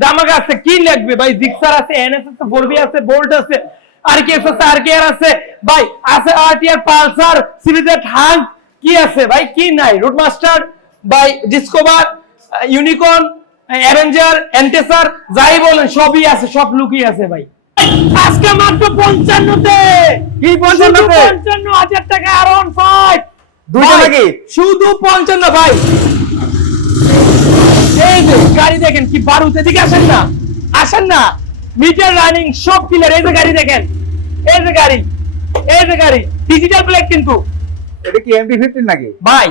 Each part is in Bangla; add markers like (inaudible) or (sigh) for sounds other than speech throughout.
দামাকা আছে কি লাগবে ভাই? জিক্সার আছে এনএস আছে ফোরবি আছে বোল্ট আছে আর কি আছে আর কে আর আছে। ভাই আছে আরটিআর পালসার সিরিজের হাঙ্ক কি আছে ভাই? কি নাই? রুট মাস্টার ভাই ডিসকভার ইউনিকর্ন অ্যাভেঞ্জার এন্টেসার যাই বলেন সবই আছে সব লুকই আছে ভাই। আজকে মাত্র পঞ্চান্নতে। কি 55 তে? পঞ্চান্ন হাজার টাকা আর অন ফাইভ দুইটা নাকি? শুধু পঞ্চান্ন ভাই। এই যে গাড়ি দেখেন কি বারুদ এদিকে আসেন না। আসেন না। মিটার রানিং সব ক্লিয়ার এই যে গাড়ি দেখেন। এই যে গাড়ি। এই যে গাড়ি। ডিজিটাল প্লেট কিন্তু। এটা কি এমপি ফিফটিন নাকি? ভাই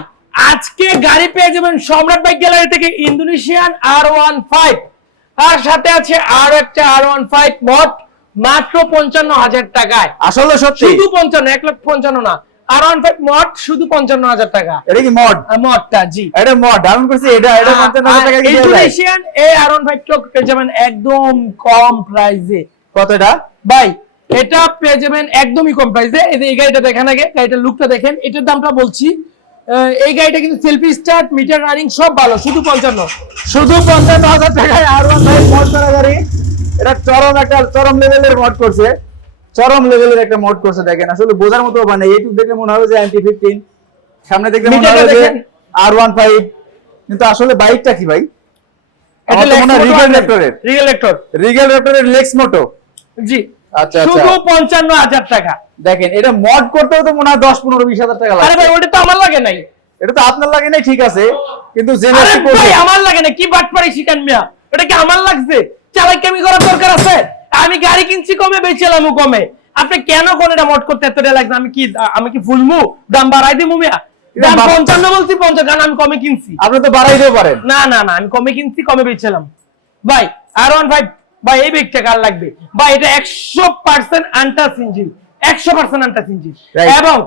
আজকে গাড়ি পেয়ে যাবেন সম্রাট বাইক গ্যালারি থেকে ইন্দোনেশিয়ান আর ওয়ান ফাইভ তার সাথে আছে আর একটা আর ওয়ান ফাইভ মট মাত্র পঞ্চান্ন হাজার টাকায়। আসলে সত্যি? শুধু পঞ্চান্ন এক লক্ষ পঞ্চান্ন না। আর ওয়ান ফাইভ মট শুধু পঞ্চান্ন হাজার টাকা। এটা কি মড? আর জি। এটা মড ডাউন করছি এটা এটা পঞ্চান্ন হাজার টাকা কি দেওয়া যায়? ইন্দোনেশিয়ান এই আর ওয়ান ফাইভ পেয়ে যাবেন একদম কম প্রাইসে কত এটা? পেয়ে যাবেন একদমই কম প্রাইসে এই যে এই গাড়িটা দেখেন আগে গাড়িটার লুকটা দেখেন এটার দামটা বলছি। এই গাড়িটা কিন্তু সেলফি স্টার্ট মিটার রানিং সব ভালো শুধু পঞ্চান্ন। শুধু পঞ্চান্ন হাজার টাকায় আর ওয়ান ফাইভ মড করা গাড়ি। এটা চরম একটা চরম লেভেলের মড করছে। চরম লেভেলের একটা মড করছে দেখেন। আসলে বোঝার মতো মানে ইউটিউব দেখলে মনে হবে যে এমপি ফিফটিন সামনে দেখলে মনে হবে যে আর ওয়ান ফাইভ কিন্তু আসলে বাইকটা কি ভাই? এটা আমার মনে হয় রিগেল র্যাপটরের রিগেল রেক্টর রিগেল র্যাপটরের লেক্স মোটো জি। আচ্ছা, আচ্ছা। শুধু পঞ্চান্ন হাজার টাকা। দেখেন এটা মড করতেও তো মনে হয় দশ পনেরো বিশ হাজার টাকা আরে ভাই ওটা তো আমার লাগে নাই। এটা তো আপনার লাগে নাই ঠিক আছে। কিন্তু আমার লাগে না কি বাটপারি শিকান মিয়া? এটা কি আমার লাগছে? চালাই কেমি করার দরকার আছে? আমি গাড়ি কিনছি কমে বেচলামও কমে। আপনি কেন কোন এটা মট করতে এতটা লাগছে? আমি কি আমি কি ফুলমু? দাম বাড়াই দিমু মিয়া? দাম পঞ্চান্ন বলছি পঞ্চান্ন কারণ আমি কমে কিনছি। আপনি তো দিতে পারেন। না না না আমি কমে কিনছি কমে বেচেলাম ভাই আর ওয়ান ভাই ভাই এই ব্যাগটা কার লাগবে? ভাই এটা একশো পার্সেন্ট আনটাস ইঞ্জিন একশো পার্সেন্ট ইঞ্জিন এবং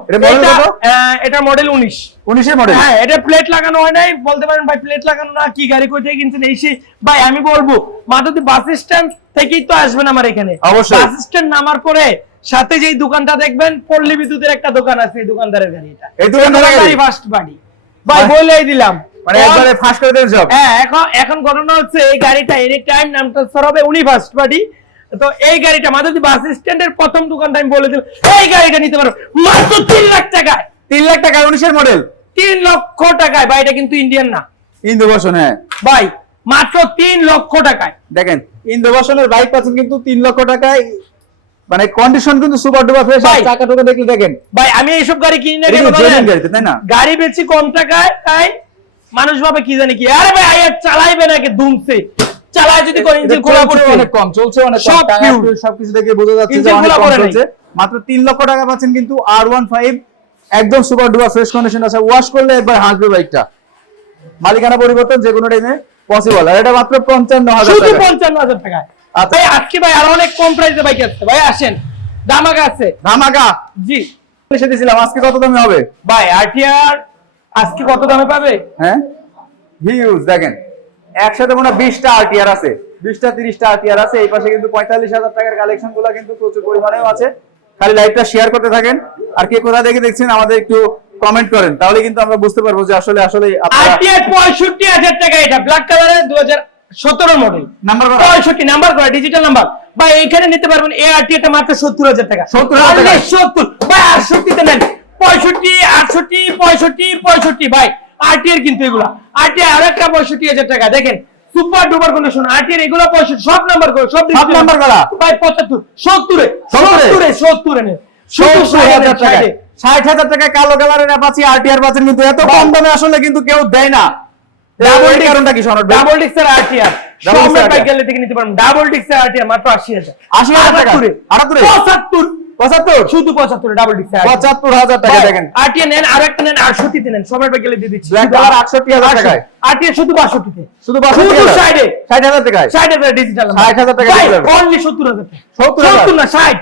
এটা মডেল উনিশ। উনিশের মডেল হ্যাঁ এটা প্লেট লাগানো হয় নাই। বলতে পারেন ভাই প্লেট লাগানো না কি গাড়ি কই থেকে কিনছেন এই সেই ভাই আমি বলব মাধবদী বাস স্ট্যান্ড থেকেই তো আসবেন আমার এখানে। অবশ্যই। বাস স্ট্যান্ড নামার পরে সাথে যেই দোকানটা দেখবেন পল্লী বিদ্যুতের একটা দোকান আছে এই দোকানদারের গাড়ি এটা। এই দোকানদারের গাড়ি? ফার্স্ট বাড়ি। ভাই বাহ। বলেই দিলাম। মানে একবারে ফাঁস করে দেন সব? হ্যাঁ এখন এখন ঘটনা হচ্ছে এই গাড়িটা এনি টাইম নামটা সরাবে উনি ফার্স্ট পার্টি তো এই গাড়িটা মাধবদী বাস স্ট্যান্ডের প্রথম দোকানটা আমি বলে দিলাম এই গাড়িটা নিতে পারো। মাত্র তিন লাখ টাকায়। তিন লাখ টাকা উনিশের মডেল তিন লক্ষ টাকায়। ভাই এটা কিন্তু ইন্ডিয়ান না। ইন্দো বসন হ্যাঁ। ভাই মাত্র তিন লক্ষ টাকায়। দেখেন ইন্দো বসনের বাইক পাচ্ছেন কিন্তু তিন লক্ষ টাকায়। মানে কন্ডিশন কিন্তু সুপার ডুপার ফ্রেশ ভাই। চাকা টোকা দেখলে দেখেন। ভাই আমি এইসব গাড়ি কিনি না কেন genuine তাই না? গাড়ি বেচি কম টাকায় তাই মানুষ ভাবে কি জানি কি। আরে ভাই আয়া চালাইবে নাকি? দুমছে। চালায় যদি ইঞ্জিন খোলা অনেক কম চলছে অনেক সব টাকা সবকিছু দেখে বোঝা যাচ্ছে যে অনেক খোলা কম পড়ে চলছে। মাত্র তিন লক্ষ টাকা পাচ্ছেন কিন্তু আর ওয়ান ফাইভ একদম সুপার ডুপার ফ্রেশ কন্ডিশন আছে। ওয়াশ করলে একবার হাসবে বাইকটা। মালিকানা পরিবর্তন যে কোনো টাইমে পসিবল আর এটা মাত্র পঞ্চান্ন হাজার শুধু টাকা। পঞ্চান্ন হাজার টাকায় আচ্ছা। আজকে ভাই আরও অনেক কম প্রাইসে বাইক আসছে। ভাই আসেন। দামাকা আছে। ধামাকা। জি। এসে দিয়েছিলাম আজকে কত দামে হবে? ভাই আরটিআর আজকে কত দামে পাবে? হ্যাঁ? হিউজ দেখেন। একসাথে মনে হয় বিশটা আরটিআর আছে। বিশটা তিরিশটা আরটিআর আছে। এই পাশে কিন্তু পঁয়তাল্লিশ হাজার টাকার কালেকশনগুলো কিন্তু প্রচুর পরিমাণেও আছে। খালি লাইভটা শেয়ার করতে থাকেন। আর কে কোথা থেকে দেখছেন আমাদের একটু কমেন্ট করেন। তাহলে কিন্তু আমরা বুঝতে পারব যে আসলে আসলে আরটিআর পঁয়ষট্টি হাজার টাকা এটা। ব্ল্যাক কালারের দু হাজার সতেরো মডেল নাম্বার পঁয়ষট্টি নাম্বার করা ডিজিটাল নাম্বার বা এখানে নিতে পারবেন এ আরটিআরটা মাত্র সত্তর হাজার টাকা। 70,000 টাকা। সত্তর। ভাই আটষট্টিতে নেন পঁয়ষট্টি আটষট্টি পঁয়ষট্টি পঁয়ষট্টি ভাই। আরটিআর কিন্তু এগুলা। আরটিআর আর একটা পঁয়ষট্টি হাজার টাকা। দেখেন সুপার ডুপার কন্ডিশন আরটিআর এগুলো পঁয়ষট্টি সব নাম্বার করে সব সব নাম্বার করা। ভাই পঁচাত্তর সত্তরে সত্তরে? সত্তরে সত্তরে নেন সত্তর হাজার টাকা ষাট। হাজার টাকায় কালো কালারের অ্যাপাচি আরটিআর পাচ্ছেন কিন্তু এত কম দামে আসলে কিন্তু কেউ দেয় না। ডাবল কারণটা কি শোনো ডাবল ডিক্সের আরটিআর সম্রাট বাইক গ্যালারি থেকে নিতে পারবেন। ডাবল ডিক্সের আরটিআর মাত্র 80000 80,000 টাকা? 78 আটাত্তরে? 75 পঁচাত্তর শুধু 75 ডাবল ডিক্সের পঁচাত্তর টাকা দেখেন। আরটিআর নেন আর একটা নেন 68 তে নেন সম্রাট বাইক দিয়ে দিচ্ছি। Black color 68,000 টাকায়। আরটিআর শুধু 62 তে। শুধু বাষট্টি শুধু 60 এ টাকায়। 60 ডিজিটাল 60,000 টাকা ভাই অনলি 70000 টাকা। 70 না 60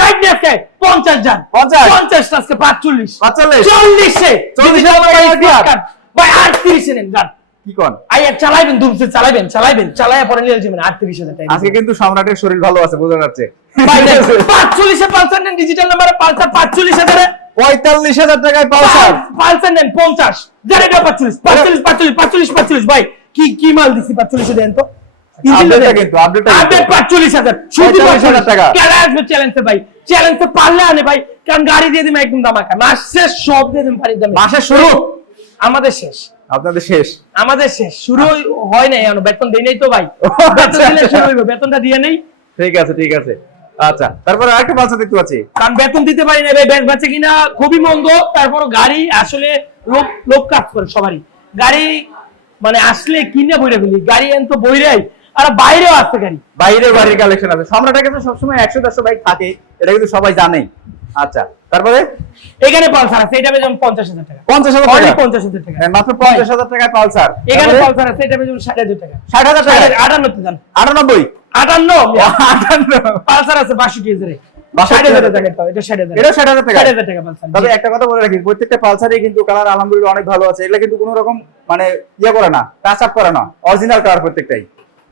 60 60 50 যান 50 50 আজকে 45 45 40 এ 40 হাজার টাকা RTR ভাই 38 এ নেন যান। কি কোন? আইয়া পরে নিয়ে যাবেন আটত্রিশ হাজার টাকা আজকে কিন্তু সম্রাটের শরীর ভালো আছে বোঝা যাচ্ছে। পাঁচচল্লিশে পালসার নেন ডিজিটাল নাম্বারে পালসার পাঁচচল্লিশ হাজারে। পঁয়তাল্লিশ হাজার টাকায় পালসার। পালসার নেন পঞ্চাশ। যারা পাঁচচল্লিশ। পাঁচচল্লিশ পাঁচচল্লিশ পাঁচচল্লিশ পাঁচচল্লিশ। ভাই কি কি মাল দিচ্ছি পাঁচচল্লিশে দেন তো? Update-টা কিন্তু, update-টা কিন্তু। আপডেট পাঁচচল্লিশ হাজার। শুধু 45,000 টাকা। কেন আসবে চ্যালেঞ্জে ভাই? চ্যালেঞ্জে পারলে আনে ভাই। কারণ গাড়ি দিয়ে দিবে একদম দামাকা মাস শেষ সব দিয়ে দিন বাড়ির শুরু? আমাদের শেষ। আপনাদের শেষ? আমাদের শেষ। শুরু হয় নাই বেতন দেই নাই তো ভাই। হইবে। বেতনটা দিয়ে নেই। ঠিক আছে ঠিক আছে। আচ্ছা তারপরে আরেকটা পালসার দেখতে পাচ্ছি। কারণ বেতন দিতে পারি না ভাই ব্যাগ বাচ্চা কিনা? খুবই মন্দ। তারপর গাড়ি আসলে লোক লোক কাজ করে সবারই। গাড়ি মানে আসলে কিনে বইরে ফেলি। গাড়ি এন তো বইরাই। আর বাইরেও আসছে গাড়ি। বাইরের বাড়ির কালেকশন আছে। সম্রাটের কাছে সবসময় একশো দেড়শো বাইক থাকে। এটা কিন্তু সবাই জানেই। আচ্ছা তারপরে? এখানে পালসার আছে। এটা বেজন পঞ্চাশ হাজার টাকা। পঞ্চাশ হাজার টাকা? পঞ্চাশ হাজার টাকা। হ্যাঁ, মাত্র পঞ্চাশ হাজার টাকায় পালসার। এখানে পালসার আছে। এটা বেজন ষাট হাজার টাকা। ষাট হাজার টাকা যান আটানব্বই আটান্ন? আটান্ন। পালসার আছে বাষট্টি হাজারে। 62 ষাট হাজার টাকা এটা, এটা ষাট হাজার। এটা ষাট হাজার টাকা। ষাট হাজার টাকা পালসার তবে একটা কথা বলে রাখি প্রত্যেকটা পালসারই কিন্তু কালার আলহামদুলিল্লাহ অনেক ভালো আছে। এগুলা কিন্তু কোনো রকম মানে ইয়ে করে না টাচ আপ করে না। অরিজিনাল কালার প্রত্যেকটাই।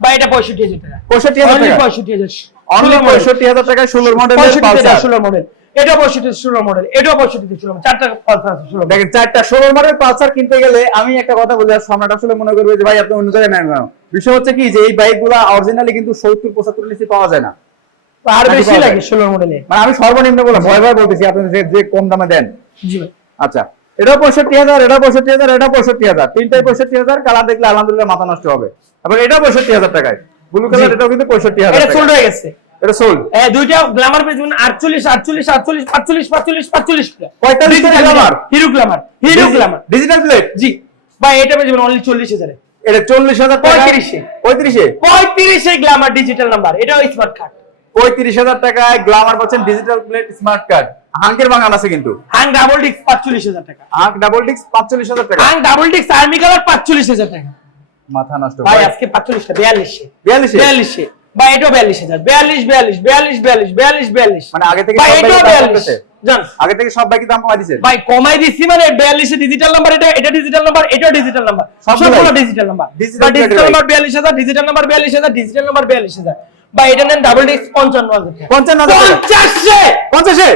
বা এটা পঁয়ষট্টি হাজার টাকা। পঁয়ষট্টি হাজার টাকা? পঁয়ষট্টি হাজার পঁয়ষট্টি হাজার টাকায় ষোলোর মডেলের পালসার। মডেল এটা পঁয়ষট্টি ষোলো মডেল পঁয়ষট্টি ষোলো চারটা পালসার আছে ষোলো দেখেন চারটা মডেল পালসার কিনতে গেলে আমি একটা কথা বলি আর সম্রাট আসলে মনে করবে যে ভাই আপনি অন্য জায়গায় নেন কেন বিষয় হচ্ছে কি যে এই বাইকগুলা অরিজিনালি কিন্তু সত্তর পঁচাত্তর পাওয়া যায় না। আর বেশি লাগে? ষোলো মডেলে মানে আমি সর্বনিম্ন বললাম ভয় ভয় বলতেছি আপনি যে- কম দামে দেন। জি ভাই। আচ্ছা এটাও পঁয়ষট্টি হাজার এটাও পঁয়ষট্টি হাজার এটাও পঁয়ষট্টি হাজার। তিনটাই পঁয়ষট্টি হাজার কালার দেখলে আলহামদুলিল্লাহ মাথা নষ্ট হবে। আবার এটা পঁয়ষট্টি হাজার টাকায়। Blue colour. এটাও কিন্তু পঁয়ষট্টি হাজার এটা। হয়ে গেছে। এটা সোল্ড হ্যাঁ দুইটা গ্ল্যামার পেজ মানে আটচল্লিশ আটচল্লিশ আটচল্লিশ পাঁচচল্লিশ পাঁচচল্লিশ পাঁচচল্লিশ। পঁয়তাল্লিশ টাকা Hero Glamour Hero Glamour digital plate জি। ভাই এটা পেয়ে যাবেন অনলি চল্লিশ হাজারে। এটা চল্লিশ হাজার টাকা? পঁয়ত্রিশে। পঁয়ত্রিশে? পঁয়ত্রিশে গ্ল্যামার ডিজিটাল নাম্বার এটাও স্মার্ট কার্ড পঁয়ত্রিশ হাজার টাকায় গ্লামার পাচ্ছেন ডিজিটাল প্লেট স্মার্ট কার্ড হাঙ্কের বাগান আছে কিন্তু। হাং ডাবল পাঁচচল্লিশ হাজার টাকা। হাঙ্ক ডাবল পাঁচচল্লিশ হাজার টাকা। Hang double disc army colour পাঁচচল্লিশ হাজার টাকা। মাথা নষ্ট। ভাই আজকে পাঁচচল্লিশটা বিয়াল্লিশে। বিয়াল্লিশে? বিয়াল্লিশে। বা এটাও বিয়াল্লিশ হাজার। বিয়াল্লিশ বিয়াল্লিশ বিয়াল্লিশ বিয়াল্লিশ বিয়াল্লিশ বিয়াল্লিশ। মানে আগে থেকে এটাও বিয়াল্লিশ। জান। আগে থেকে সব বাইকের দাম কমাই দিচ্ছেন ভাই কমাই দিচ্ছি মানে বিয়াল্লিশে ডিজিটাল নাম্বার এটা এটা ডিজিটাল নাম্বার এটাও ডিজিটাল নাম্বার? সবগুলো ডিজিটাল নাম্বার ডিজিটাল নাম্বার বিয়াল্লিশ হাজার ডিজিটাল নাম্বার বিয়াল্লিশ হাজার ডিজিটাল নাম্বার বিয়াল্লিশ হাজার। বা এটা নেন ডাবল ডিস্ক পঞ্চান্ন হাজার টাকা। পঞ্চান্ন হাজার টাকা। পঞ্চাশে! পঞ্চাশে?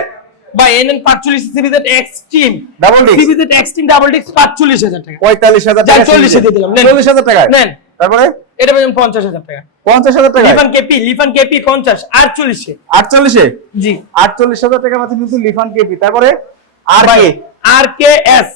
বা এ নেন পাঁচচল্লিশ CBZ Xtreme Double disc? CBZ Xtreme double disc পাঁচচল্লিশ হাজার টাকা। পঁয়তাল্লিশ হাজার যান, টাকা 40 এ দিয়ে দিলাম, নেন। চল্লিশ হাজার টাকায়? নেন। তারপরে? এটা পেয়েছেন পঞ্চাশ হাজার টাকা। পঞ্চাশ হাজার টাকা লিফান কেপি লিফান কেপি পঞ্চাশ আটচল্লিশে আটচল্লিশে? জি। আটচল্লিশ হাজার টাকা পাচ্ছেন কিন্তু লিফান কেপি। তারপরে? আর কে? আর কে এস.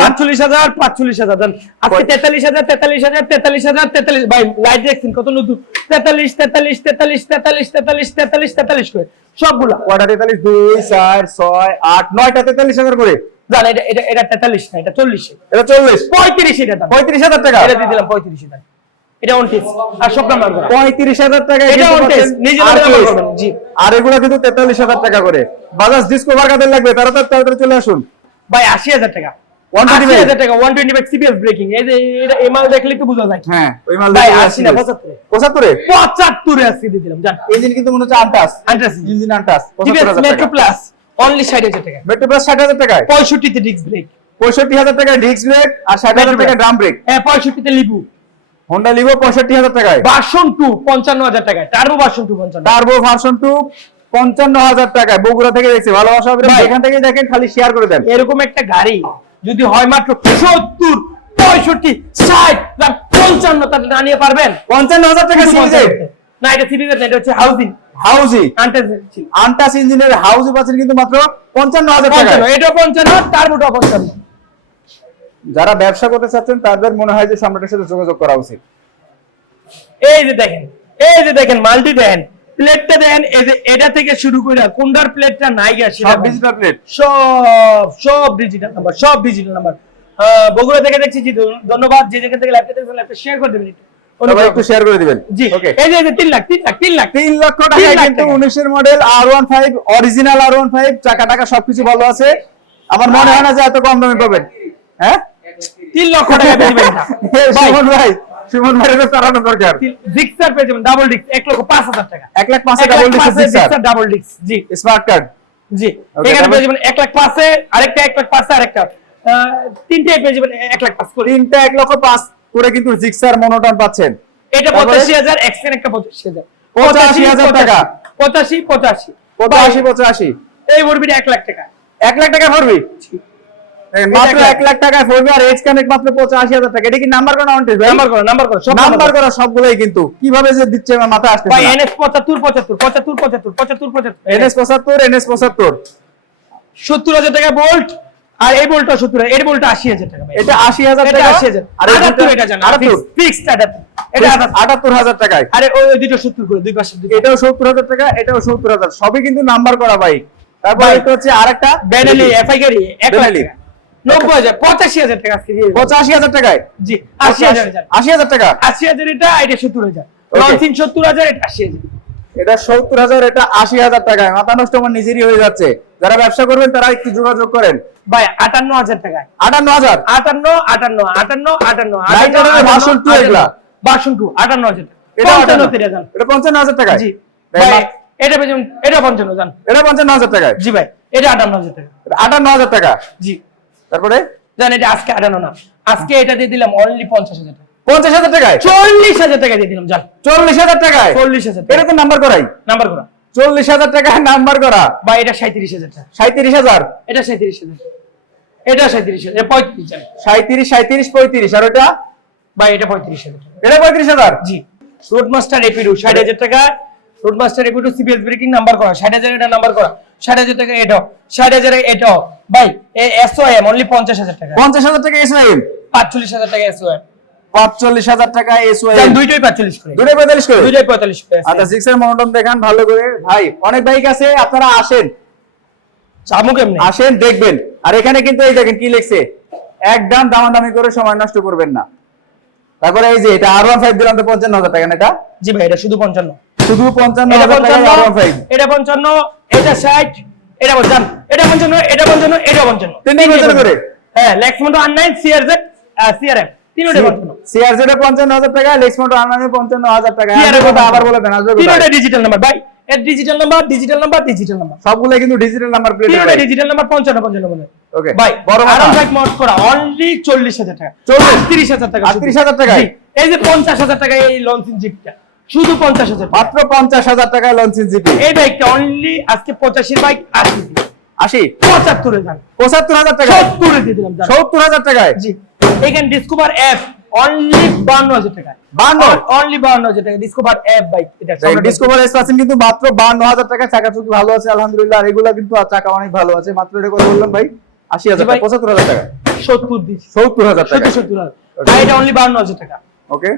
পাঁচচল্লিশ হাজার পাঁচচল্লিশ হাজার আজকে তেতাল্লিশ হাজার তেতাল্লিশ হাজার তেতাল্লিশ হাজার তেতাল্লিশ ভাই লাইট দেখছেন কত নতুন। তেতাল্লিশ তেতাল্লিশ তেতাল্লিশ তেতাল্লিশ তেতাল্লিশ তেতাল্লিশ তেতাল্লিশ করে। সবগুলা। কয়টা তেতাল্লিশ? দুই চার ছয় আট নয়টা তেতাল্লিশ হাজার করে। জান এটা এটা এটা তেতাল্লিশ না এটা চল্লিশে এটা চল্লিশ। পঁয়ত্রিশ এটা পঁয়ত্রিশ হাজার টাকা। এটা দিয়ে দিলাম পঁয়ত্রিশে দাম এটা উনত্রিশ আর সব নাম্বার করা পঁয়ত্রিশ হাজার টাকা এটা নিজে আর জি। এগুলো কিন্তু টাকা করে। বাজাজ ডিসকভার কাদের লাগবে তাড়াতাড়ি তাড়াতাড়ি চলে আসুন। ভাই আশি হাজার টাকা। 125 টাকা one twenty five CBS braking এই যে এটা এমআল দেখলে একটু বোঝা যায়। হ্যাঁ ওই মাল ভাই, দেখে আশি না, পঁচাত্তরে। পঁচাত্তরে? পঁচাত্তরে আজকে দিয়ে দিলাম জান। ইঞ্জিন কিন্তু মনে হচ্ছে আনটাস। Untassed। ইঞ্জিন আনটাস। টিভিএস পঁচাত্তর হাজার মেট্রো প্লাস অনলি ষাট হাজার টাকা। মেট্রো প্লাস ষাট হাজার টাকায়? পঁয়ষট্টিতে ডিস্ক ব্রেক পঁয়ষট্টি ব্রেক আর টাকা। ড্রাম ব্রেক হ্যাঁ পঁয়ষট্টিতে লিবু। হোন্ডা লিভো পঁয়ষট্টি হাজার টাকায়। বাসন টু পঞ্চান্ন হাজার টাকা টার্বো বাসন টু পঞ্চান্ন। টার্বো ভার্সন টু পঞ্চান্ন হাজার টাকায়। বগুড়া থেকে দেখছি ভালোবাসা হবে। এখান থেকেই দেখেন খালি শেয়ার করে দেন। এরকম একটা গাড়ি যদি হয় মাত্র সত্তর পঁয়ষট্টি ষাট বা পঞ্চান্ন তাহলে না নিয়ে পারবেন? পঞ্চান্ন হাজার টাকা সিরিজে না এটা সিরিজের না এটা হচ্ছে হাউজিং আনটাস ইঞ্জিনের হাউজি পাচ্ছেন কিন্তু মাত্র পঞ্চান্ন হাজার টাকায়। পঞ্চান্ন এটা পঞ্চান্ন টার্বোটা পঞ্চান্ন যারা ব্যবসা করতে চাচ্ছেন তাদের মনে হয় যে সম্রাটের সাথে যোগাযোগ করা উচিত। এই যে দেখেন এই যে দেখেন মাল্টি দেখেন প্লেটটা দেখেন এই যে এটা থেকে শুরু করে কোনটার প্লেটটা নাই গেছে সব ডিজিটাল প্লেট সব সব ডিজিটাল নাম্বার সব ডিজিটাল নাম্বার বগুড়া থেকে দেখছি জি ধন্যবাদ। যে যেখান থেকে ল্যাপটপ দেখছেন ল্যাপটপ শেয়ার করে দেবেন একটু। শেয়ার করে। দিবেন। জি ওকে এই যে এই যে তিন লাখ তিন লাখ তিন লাখ। তিন লক্ষ তিন টাকায় লাখ কিন্তু টাকা। উনিশের model R one five original R one five চাকা টাকা সবকিছু ভালো আছে। আমার মনে হয় না যে এত কম দামে পাবেন। হ্যাঁ? তিন লক্ষ টাকা দিবেন (laughs) ভাই, সুমন ভাই সুমন ভাই এটা চালানো দরকার। জিক্সার পেয়ে যাবেন ডাবল ডিস্ক এক লক্ষ পাঁচ হাজার টাকা। এক লাখ পাঁচে ডাবল ডিস্ক ডাবল ডিস্ক জি। স্মার্ট কার্ড জি। এখানে পেয়ে যাবেন এক লাখ পাঁচে আরেকটা এক লাখ পাঁচে আরেকটা। আহ, তিনটে পেয়ে যাবেন এক লাখ পাঁচ করে। তিনটা এক লক্ষ পাঁচ করে কিন্তু জিক্সার মনোটন পাচ্ছেন। এটা পঁচাশি হাজার এক্সেন একটা পঁচাশি হাজার। পঁচাশি হাজার টাকা। পঁচাশি পঁচাশি। পঁচাশি পঁচাশি। এই মুরবিটা এক লাখ টাকা। এক লাখ টাকা দেখেন, মাত্র এক লাখ টাকায় আর এক্স কানেক্ট মাত্র পঁচাশি হাজার টাকা। এটা কি নাম্বার করা নাম্বার করো নাম্বার করো সব নাম্বার করা সবগুলোই কিন্তু। কীভাবে যে দিচ্ছে আমার মাথা আসছে ভাই এনএস পঁচাত্তর পঁচাত্তর পঁচাত্তর পঁচাত্তর পঁচাত্তর পঁচাত্তর। এনএস পঁচাত্তর এনএস পঁচাত্তর। সত্তর হাজার টাকা বোল্ট আর এই বোল্টটা সত্তর এই বোল্টটা আশি হাজার টাকা ভাই। এটা টাকা? আশি হাজার। আর আর আটাত্তর এটা জানো আটাত্তর। ফিক্সড আটাত্তর। এটা আটাত্তর। আটাত্তর হাজার টাকায়। আরে ওই ওই দুটো সত্তর করে দুই পাশে এটাও টাকা সবই কিন্তু নাম্বার করা বাইক তারপর এটা হচ্ছে আরেকটা ব্যানালি এফআই গাড়ি এক লাখ নব্বই হাজার পঁচাশি হাজার টাকা আজকে দিয়ে দেবো। পঁচাশি হাজার টাকায়? জি আশি হাজার হাজার। আশি হাজার টাকা? আশি হাজার এটা এটা সত্তর হাজার। লঞ্চিং সত্তর হাজার এটা আশি হাজার। এটা সত্তর হাজার এটা আশি হাজার টাকায়। মাথা নষ্ট আমার নিজেরই হয়ে যাচ্ছে। যারা ব্যবসা করবেন তারা একটু যোগাযোগ করেন। ভাই আটান্ন হাজার টাকায়। আটান্ন হাজার? আটান্ন আটান্ন আটান্ন আটান্ন আটান্ন, এর version two আটান্ন, এগুলা। হাজার এটা পঞ্চান্ন হাজার। টাকায়? জি। ভাই এটা এটা পঞ্চান্ন এটা পঞ্চান্ন হাজার টাকায়? জি ভাই এটা আটান্ন হাজার টাকা। আটান্ন হাজার টাকা? জি। তারপরে? জান এটা আজকে আটান্ন না। আজকে এটা দিয়ে দিলাম অনলি পঞ্চাশ হাজার টাকা। পঞ্চাশ হাজার টাকায়? চল্লিশ হাজার টাকা দিয়ে দিলাম যান চল্লিশ হাজার টাকায়? চল্লিশ হাজার এটা তো নাম্বার করাই। নাম্বার করা। চল্লিশ হাজার টাকায় নাম্বার করা। বা এটা সাঁত্রিশ হাজার টাকা। সাঁত্রিশ হাজার? এটা সাঁত্রিশ হাজার। এটা সাঁত্রিশ হাজার। পঁয়ত্রিশ সাঁত্রিশ সাঁত্রিশ পঁয়ত্রিশ। আর ওটা? বা এটা পঁয়ত্রিশ হাজার এটা পঁয়ত্রিশ হাজার? জি। রোড মাস্টার এপিডু ষাট হাজার টাকা। রোড মাস্টার এপিডু সিবিএস ব্রেকিং নাম্বার করা। ষাট হাজার এটা নাম্বার করা। ষাট হাজার টাকা এটাও ষাট হাজার এটাও ভাই অনলি পঞ্চাশ হাজার টাকা। পঞ্চাশ হাজার টাকা পাঁচচল্লিশ হাজার টাকা এসও পাঁচচল্লিশ হাজার টাকা এস ওয়াইম দুইটাই পাঁচচল্লিশ করে। দুটো পঁয়তাল্লিশ করে? দুইটাই পঁয়তাল্লিশ করে আচ্ছা সিক্স এর মনোটন দেখান ভালো করে। ভাই অনেক বাইক আছে আপনারা আসেন। আসেন দেখবেন। আর এখানে কিন্তু এই দেখেন কি লিখছে। একদম দামাদামি করে সময় নষ্ট করবেন না। তারপরে এই যে এটা আর ওয়ান ফাইভ দিলাম তো পঞ্চান্ন হাজার টাকা এটা? জি ভাই এটা শুধু পঞ্চান্ন। শুধু পঞ্চান্ন হাজার টাকা পঞ্চান্ন আর ওয়ান ফাইভ এটা পঞ্চান্ন এটা ষাট এটা পঞ্চান্ন এটা পঞ্চান্ন এটা পঞ্চান্ন এটা পঞ্চান্ন। তিনটে পঞ্চান্ন করে? হ্যাঁ লেক্সমোটো আর নাইন সিআরজেড সিআরএম তিনটে পঞ্চান্ন সিআরজেড এ পঞ্চান্ন। হাজার টাকা লেক্স মোটর আনামে পঞ্চান্ন হাজার টাকা। CRM আবার বলে দেন আসবে তিনটে ডিজিটাল নাম্বার ভাই এর digital number digital number digital number সবগুলো কিন্তু ডিজিটাল নাম্বার প্লেট তিনটে ডিজিটাল নাম্বার পঞ্চান্ন পঞ্চান্ন পঞ্চান্ন। ওকে ভাই বড় আরাম বাইক মোট করা অনলি টাকা। 40 তিরিশ হাজার টাকা শুধু। 38,000 টাকায়? এই যে পঞ্চাশ হাজার টাকা এই লঞ্চিং জিপটা শুধু পঞ্চাশ হাজার মাত্র পঞ্চাশ হাজার টাকায় লঞ্চিং জিপি এই বাইকটা অনলি আজকে পঁচাশির বাইক আশি। আশি? পঁচাত্তরে যান। পঁচাত্তর হাজার টাকা সত্তরে দিয়ে দিলাম সত্তর হাজার টাকায়? জি। এখানে ডিসকভার অ্যাপ অনলি বান্ন হাজার টাকা 52? অনলি বান্ন হাজার টাকা ডিসকভার অ্যাপ বাইক এটা ডিসকভার এস পাচ্ছেন কিন্তু মাত্র বান্ন হাজার টাকা চাকা চুকি ভালো আছে আলহামদুলিল্লাহ। আর এগুলা কিন্তু চাকা অনেক ভালো আছে। মাত্র এটা কথা বললাম ভাই? আশি হাজার পঁচাত্তর হাজার টাকা সত্তর দিচ্ছি সত্তর হাজার টাকা সত্তর সত্তর হাজার। এটা অনলি বান্ন হাজার টাকা। ওকে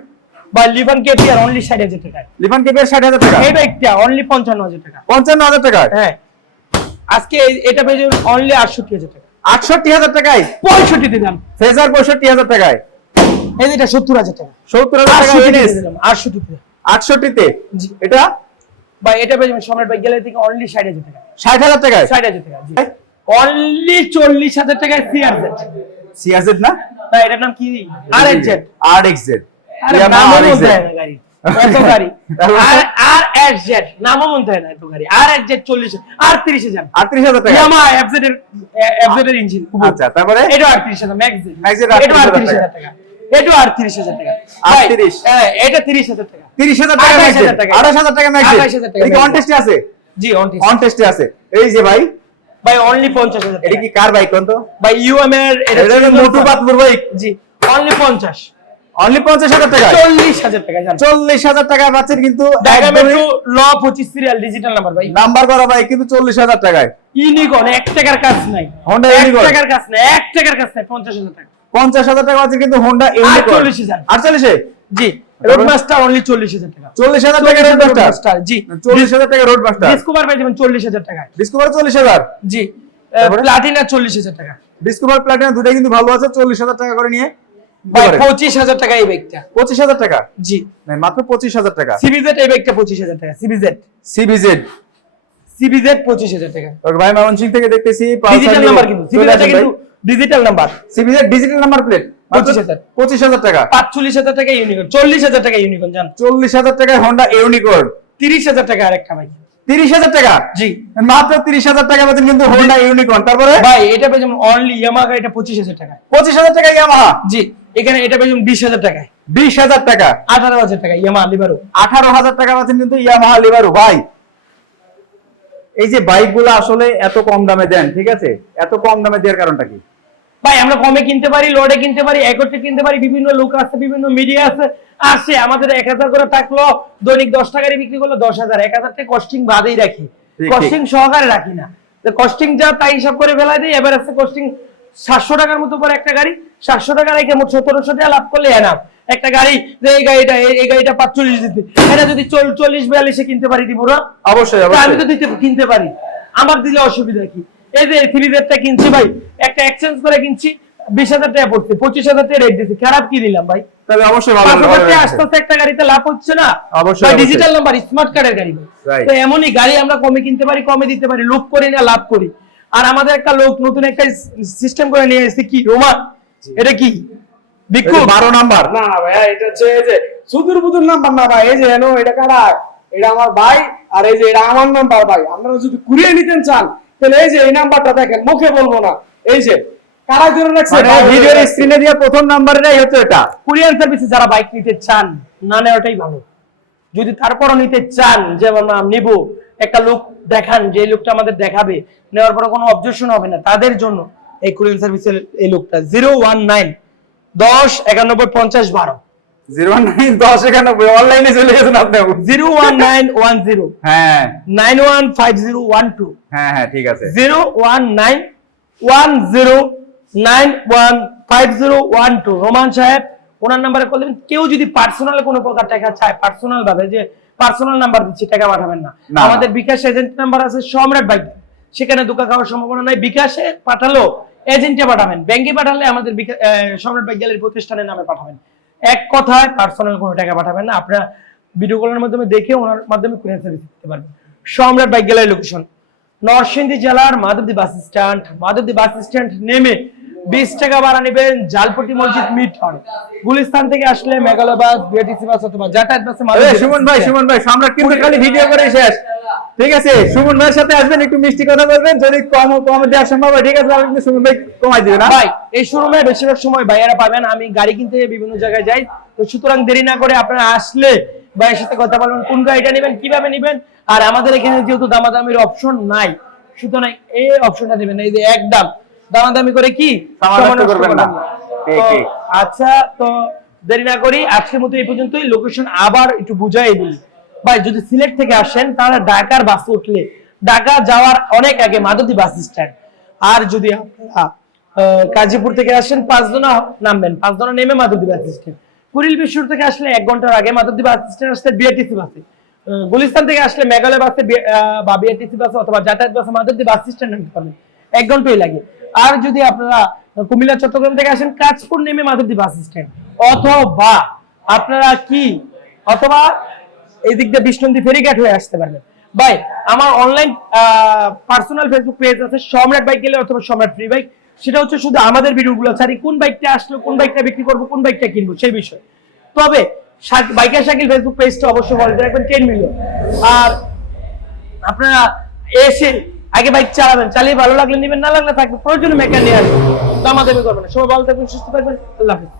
বা লিভান কেপিআর অনলি ষাট হাজার টাকা। লিফান কেপের ষাট হাজার টাকা? এই বাইকটা অনলি পঞ্চান্ন হাজার টাকা। পঞ্চান্ন হাজার টাকায় হ্যাঁ। আজকে এটা পেয়ে যাবেন অনলি আটষট্টি হাজার টাকা। আটষট্টি হাজার টাকায়? পঁয়ষট্টি দিলাম। ফেজার পঁয়ষট্টি হাজার টাকায়? এই যে এটা সত্তর হাজার টাকা। সত্তর হাজার টাকা আটষট্টি NS, দিলাম আটষট্টি দিলাম আটষট্টিতে এটা? বা এটা পেয়ে যাবেন সম্রাট বাইক গেলে থেকে অনলি ষাট হাজার টাকা। ষাট হাজার টাকায়? ষাট হাজার টাকা অনলি চল্লিশ হাজার টাকায় সিআরজেড সিআরজেড না? না এটার নাম কি? R X Z R X Z নামও মনে হয় না এত গাড়ি। আর আর জেড নামও না এত গাড়ি। আর এক্স জেড চল্লিশ আর তিরিশ হাজার। টাকা। ইয়ামা এফজেড এর এফজেড এর ইঞ্জিন আচ্ছা তারপরে? এটা আর তিরিশ হাজার ম্যাক্স Max এর এটা আর তিরিশ হাজার টাকা। এটা আর তিরিশ হাজার টাকা। হ্যাঁ, এটা তিরিশ হাজার টাকা। তিরিশ হাজার টাকা আঠাশ হাজার টাকা। আঠাশ হাজার টাকা আঠাশ হাজার টাকা অন টেস্টে আছে? জি অন অন টেস্টে আছে। এই যে ভাই। ভাই অনলি পঞ্চাশ হাজার এটা কি কার বাইক কোন তো ভাই ইউএম এর এটা মোটু বাইক জি অনলি পঞ্চাশ। অনলি পঞ্চাশ হাজার টাকা চল্লিশ হাজার টাকা জান চল্লিশ হাজার টাকা পাচ্ছেন কিন্তু ঢাকা মেট্রো ল পঁচিশ সিরিয়াল ডিজিটাল নাম্বার ভাই নাম্বার করা বাইক কিন্তু চল্লিশ হাজার টাকায় ইউনিকন এক টাকার কাজ নাই Honda এক Unicorn। টাকার কাজ নাই এক টাকার কাজ নাই পঞ্চাশ হাজার টাকা পঞ্চাশ হাজার টাকা পাচ্ছেন কিন্তু হোন্ডা 48,000 আটচল্লিশে জি রোড মাস্টার অনলি চল্লিশ হাজার টাকা চল্লিশ হাজার টাকা রোড মাস্টার মাস্টার জি চল্লিশ হাজার টাকা রোড মাস্টার ডিসকভার পেয়ে যাবেন চল্লিশ হাজার টাকায় ডিসকভার চল্লিশ হাজার জি প্লাটিনা চল্লিশ হাজার টাকা ডিসকভার প্লাটিনা দুটাই কিন্তু ভালো আছে চল্লিশ হাজার টাকা করে নিয়ে ভাই। পঁচিশ হাজার টাকা এই ব্যাগটা পঁচিশ হাজার টাকা? জি। মাত্র পঁচিশ হাজার টাকা। সিবিজেড এই ব্যাগটা পঁচিশ হাজার টাকা সিবিজেড সিবিজেড সিবিজেড পঁচিশ হাজার টাকা। ভাই ময়মনসিং থেকে দেখতেছি ডিজিটাল নাম্বার কিন্তু সিবিজেড কিন্তু digital number CBZ digital number plate পঁচিশ হাজার। টাকা। পাঁচচল্লিশ হাজার টাকা ইউনিকন চল্লিশ হাজার টাকা ইউনিকন জান। চল্লিশ হাজার হোন্ডা তিরিশ হাজার টাকা আরেকটা ভাই। তিরিশ হাজার টাকা? জি। মাত্র তিরিশ হাজার টাকা পাচ্ছেন কিন্তু হোন্ডা ইউনিকর্ন তারপরে? ভাই এটা অনলি ইয়ামাহা এটা পঁচিশ হাজার টাকা। পঁচিশ হাজার টাকা ইয়ামাহা জি। এখানে এটা পেয়ে যাবেন বিশ হাজার টাকায় বিশ হাজার টাকা। আঠারো হাজার টাকা ইয়ামাহা লিবারো। আঠারো হাজার টাকা পাচ্ছেন কিন্তু ইয়ামাহা লিভারু ভাই এই যে বাইকগুলো আসলে এত কম দামে দেন ঠিক আছে? এত কম দামে দেওয়ার কারণটা কি? ভাই আমরা কমে কিনতে পারি লোডে কিনতে পারি একত্রে কিনতে পারি বিভিন্ন লোক আছে বিভিন্ন মিডিয়া আছে আসে আমাদের এক হাজার করে থাকল দৈনিক দশ টাকারই বিক্রি করল দশ হাজার। এক হাজার টাকা কস্টিং বাদেই রাখি। কস্টিং সহকারে রাখি না। কস্টিং যা তাই হিসাব করে ফেলাই দিই এবার আছে কস্টিং সাতশো টাকার মতো পরে একটা গাড়ি সাতশো টাকা রেখে মোট সতেরোশো টাকা লাভ করলে এনাম একটা গাড়ি যে এই গাড়িটা এই- গাড়িটা পাঁচচল্লিশ দিতে এটা যদি চল্লিশ বিয়াল্লিশে কিনতে পারি দিব না? অবশ্যই আমি তো দিতে কিনতে পারি। আমার দিলে অসুবিধা কি? এই যে থ্রি টা কিনছি ভাই একটা এক্সচেঞ্জ করে কিনছি বিশ হাজার টাকা পড়ছে পঁচিশ হাজার টাকা রেট দিচ্ছি খারাপ কি দিলাম ভাই? তাহলে অবশ্যই ভালো। আসতে আসতে একটা গাড়িতে লাভ হচ্ছে না। অবশ্যই। ডিজিটাল নাম্বার স্মার্ট কার্ডের গাড়ি তো এমনই গাড়ি আমরা কমে কিনতে পারি কমে দিতে পারি লোক করি না লাভ করি। আর আমাদের একটা লোক নতুন একটা সিস্টেম করে নিয়ে এসেছে কি? রোমা এটা কি? যে বারো নাম্বার। না না ভাই এটা হচ্ছে এই যে সুদূর বুদুর নাম্বার না ভাই এই যে এনো এটা কারা? এটা আমার ভাই আর এই যে এটা আমার নাম্বার ভাই। আপনারা যদি কুড়িয়ে নিতেন চান তাহলে এই যে এই নাম্বারটা দেখেন মুখে বলব না। এই যে কারা ধরে রাখছে? মানে ভিডিওর স্ক্রিনে দিয়ে প্রথম নাম্বারটাই হচ্ছে এটা। কুরিয়ার সার্ভিসে যারা বাইক নিতে চান না নেওয়াটাই ভালো। যদি তারপরও নিতে চান যে আমরা নিব একটা লোক দেখান যে লোকটা আমাদের দেখাবে নেওয়ার পরে কোনো অবজেকশন হবে না তাদের জন্য। এই কুরিয়ার সার্ভিসের এই লোকটা জিরো ওয়ান নাইন দশ একানব্বই পঞ্চাশ বারো। জিরো নাইন দশ একানব্বই অনলাইনে চলে গেছেন আপনি। Zero one nine one zero হ্যাঁ। Nine one five zero one two. হ্যাঁ হ্যাঁ ঠিক আছে। Zero one nine one zero nine one five zero one two. Roman সাহেব ওনার নাম্বারে কল দেবেন। কেউ যদি পার্সোনাল কোনো প্রকার টাকা চায় পার্সোনাল ভাবে যে পার্সোনাল নাম্বার দিচ্ছি টাকা পাঠাবেন না। আমাদের বিকাশ এজেন্ট নাম্বার আছে সম্রাট বাইক সেখানে দোকা খাওয়ার সম্ভাবনা নাই। বিকাশে পাঠালো এজেন্টে পাঠাবেন। ব্যাংকে পাঠালে আমাদের সম্রাট বাইক গ্যালারি প্রতিষ্ঠানের নামে পাঠাবেন। এক কথায় পার্সোনাল কোনো টাকা পাঠাবেন না। আপনারা ভিডিও কলের মাধ্যমে দেখে ওনার মাধ্যমে কুরিয়ার সার্ভিস দিতে পারবেন। সম্রাট বাইক গ্যালারি লোকেশন নরসিংদী জেলার Madhabdi bus stand Madhabdi bus stand নেমে বিশ টাকা ভাড়া নেবেন জালপট্টি মসজিদ মিট হয় গুলিস্তান থেকে আসলে মেঘালয় বাস বিআরটিসি বাস অথবা যাতায়াত বাসে এই সুমন ভাই সুমন ভাই সম্রাট কিন্তু খালি ভিডিও করে শেষ। ঠিক আছে সুমন ভাইয়ের সাথে আসবেন একটু মিষ্টি কথা বলবেন যদি কম কম দেওয়া সম্ভব হয় ঠিক আছে তাহলে কিন্তু সুমন ভাই কমাই দিবে না ভাই এই শোরুমে বেশিরভাগ সময় ভাইয়ারা পাবেন আমি গাড়ি কিনতে বিভিন্ন জায়গায় যাই। তো সুতরাং দেরি না করে আপনারা আসলে ভাইয়ের সাথে কথা বলবেন কোন গাড়িটা নেবেন কীভাবে নেবেন আর আমাদের এখানে যেহেতু দামাদামির অপশন নাই সুতরাং এই অপশনটা নেবেন এই যে একদম দামাদামি করে কি? করবেন না। আচ্ছা তো দেরি না করি আজকের মতো এই পর্যন্তই। লোকেশন আবার একটু বুঝাই দিই। ভাই যদি সিলেট থেকে আসেন তাহলে ঢাকার বাস উঠলে ঢাকা যাওয়ার অনেক আগে মাদুদি বাস স্ট্যান্ড আর যদি গাজীপুর থেকে আসেন পাঁচজনা নামবেন। পাঁচজনা নেমে মাধবদী বাস স্ট্যান্ড কুড়িল বিশ্বর থেকে আসলে এক ঘণ্টার আগে মাধবদী বাস স্ট্যান্ড আসতে বিআরটিসি বাসে গুলিস্তান থেকে আসলে মেঘালয় বাসে বা বিআরটিসি বাসে অথবা যাতায়াত বাসে মাধবদী বাস স্ট্যান্ড নামতে পারবেন। এক ঘন্টাই লাগে। আর যদি আপনারা কুমিল্লা, চট্টগ্রাম থেকে আসেন কাজপুর নেমে মাধবদী বাস স্ট্যান্ড। অথবা আপনারা কি, অথবা এই দিক দিয়ে বিষ্ণন্দী ফেরিঘাট হয়ে আসতে পারবেন। ভাই, আমার অনলাইন পার্সোনাল ফেসবুক পেজ আছে, সম্রাট বাইক গেলে অথবা সম্রাট ফ্রি বাইক সেটা হচ্ছে শুধু আমাদের ভিডিওগুলো ছাড়ি, কোন বাইকটা আসলো, কোন বাইকটা বিক্রি করব, কোন বাইকটা কিনবো, সেই বিষয়। তবে বাইকের সাইকেল ফেসবুক পেজটা অবশ্যই ফলো করে রাখবেন টেন মিলিয়ন আর আপনারা এসে আগে বাইক চালাবেন, চালিয়ে ভালো লাগলে নেবেন, না লাগলে থাকবে। প্রয়োজনে মেকানিক নিয়ে আসবেন। দামাদামি করবেন সবাই ভালো থাকবেন, সুস্থ থাকবেন। আল্লাহ হাফিজ।